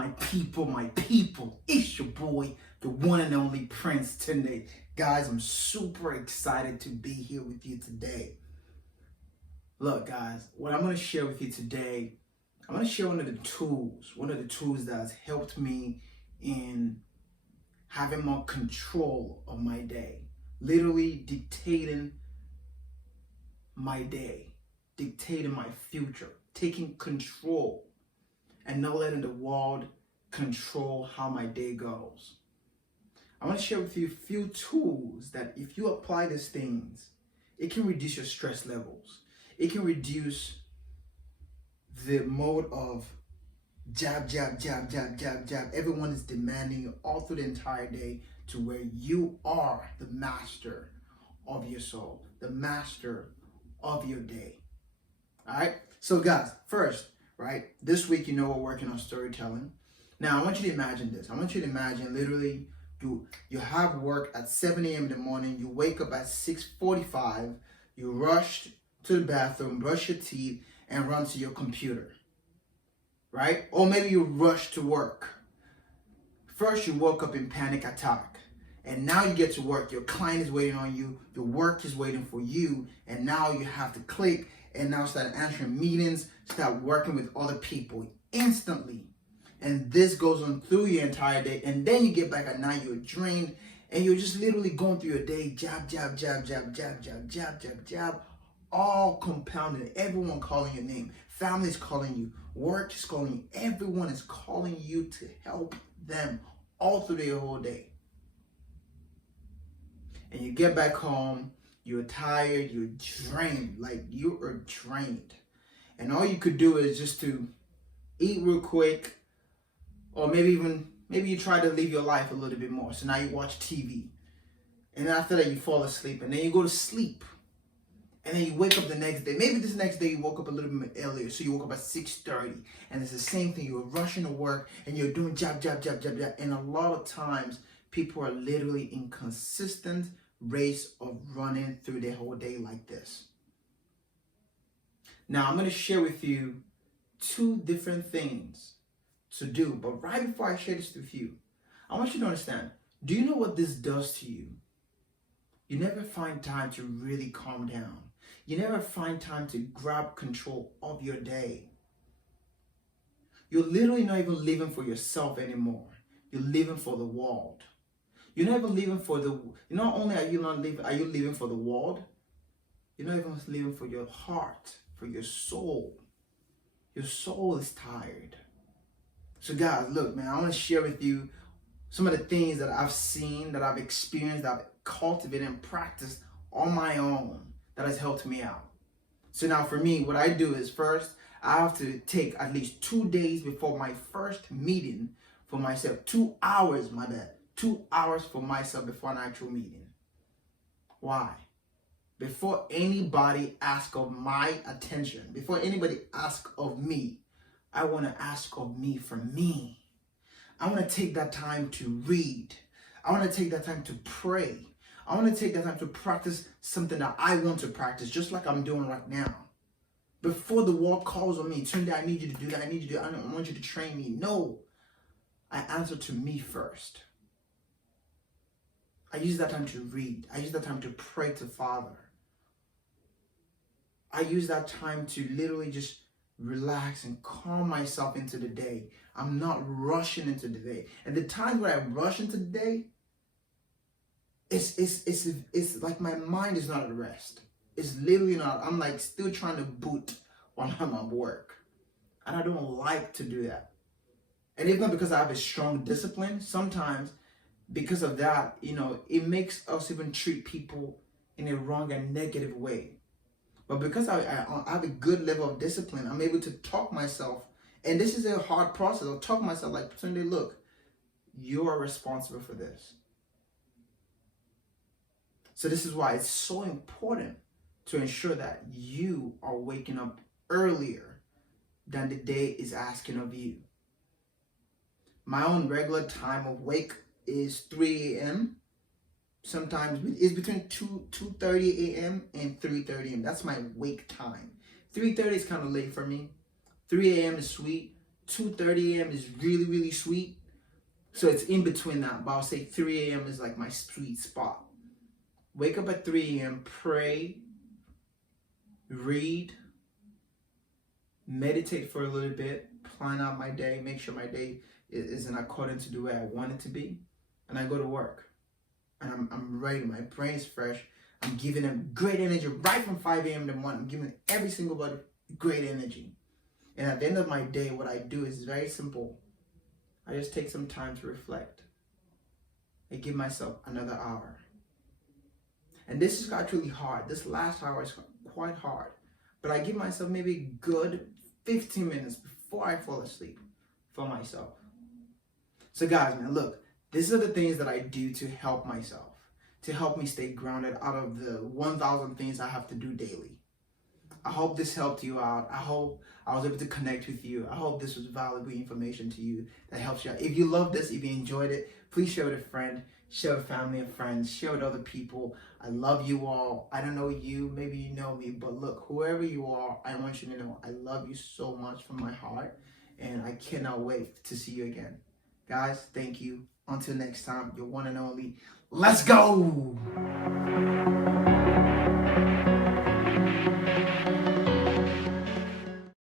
my people, it's your boy, the one and only Prince Tunde. Guys, I'm super excited to be here with you today. Look, guys, what I'm going to share with you today, I'm going to share one of the tools that has helped me in having more control of my day, literally dictating my day, dictating my future, taking control, and not letting the world control how my day goes. I want to share with you a few tools that if you apply these things, it can reduce your stress levels. It can reduce the mode of jab, jab, jab, jab, jab, jab. Everyone is demanding you all through the entire day to where you are the master of your soul, the master of your day. All right. So guys, first, right, this week, we're working on storytelling. Now, I want you to imagine this. I want you to imagine literally you have work at 7 a.m. in the morning. You wake up at 6:45. You rush to the bathroom, brush your teeth, and run to your computer, right? Or maybe you rush to work. First, you woke up in panic attack. And now you get to work. Your client is waiting on you. Your work is waiting for you. And now you have to click and now start answering meetings, start working with other people instantly. And this goes on through your entire day. And then you get back at night, you're drained, and you're just literally going through your day, jab, jab, jab, jab, jab, jab, jab, jab, jab, all compounded. Everyone calling your name. Family's calling you. Work is calling you. Everyone is calling you to help them all through their whole day. And you get back home, you're tired, you're drained, like you are drained. And all you could do is just to eat real quick, or maybe you try to live your life a little bit more. So now you watch TV. And then after that you fall asleep, and then you go to sleep. And then you wake up the next day. Maybe this next day you woke up a little bit earlier, so you woke up at 6:30. And it's the same thing. You're rushing to work and you're doing jab, jab, jab, jab, jab. And a lot of times people are literally in consistent race of running through their whole day like this. Now, I'm going to share with you two different things to do. But right before I share this with you, I want you to understand, do you know what this does to you? You never find time to really calm down. You never find time to grab control of your day. You're literally not even living for yourself anymore. You're living for the world. You're not even living for not only are you living for the world, you're not even living for your heart, for your soul. Your soul is tired. So guys, look, man, I want to share with you some of the things that I've seen, that I've experienced, that I've cultivated and practiced on my own that has helped me out. So now for me, what I do is first, I have to take at least 2 days before my first meeting for myself. 2 hours, my bad. 2 hours for myself before an actual meeting. Why? Before anybody asks of my attention, before anybody asks of me, I want to ask of me for me. I want to take that time to read. I want to take that time to pray. I want to take that time to practice something that I want to practice, just like I'm doing right now. Before the world calls on me, Tunde, I need you to do that. I need you to do that. I want you to train me. No, I answer to me first. I use that time to read. I use that time to pray to Father. I use that time to literally just relax and calm myself into the day. I'm not rushing into the day. And the times where I rush into the day, it's like my mind is not at rest. It's literally not. I'm like still trying to boot while I'm at work. And I don't like to do that. And even because I have a strong discipline, sometimes because of that, it makes us even treat people in a wrong and negative way. But because I have a good level of discipline, I'm able to talk myself. And this is a hard process. I'll talk myself like, Tunde, look, you are responsible for this. So this is why it's so important to ensure that you are waking up earlier than the day is asking of you. My own regular time of wake is 3 a.m. Sometimes it's between 2:30 a.m. and 3:30 a.m. That's my wake time. 3:30 is kind of late for me. 3 a.m. is sweet. 2:30 a.m. is really, really sweet. So it's in between that. But I'll say 3 a.m. is like my sweet spot. Wake up at 3 a.m., pray, read, meditate for a little bit, plan out my day, make sure my day is in accordance to the way I want it to be. And I go to work. And I'm ready. My brain is fresh. I'm giving them great energy right from 5 a.m. in the morning. I'm giving every single body great energy. And at the end of my day, what I do is very simple. I just take some time to reflect. I give myself another hour. And this is actually hard. This last hour is quite hard. But I give myself maybe a good 15 minutes before I fall asleep for myself. So guys, man, look, these are the things that I do to help myself, to help me stay grounded out of the 1,000 things I have to do daily. I hope this helped you out. I hope I was able to connect with you. I hope this was valuable information to you that helps you out. If you love this, if you enjoyed it, please share with a friend, share with family and friends, share with other people. I love you all. I don't know you, maybe you know me, but look, whoever you are, I want you to know I love you so much from my heart, and I cannot wait to see you again. Guys, thank you. Until next time, your one and only. Let's go!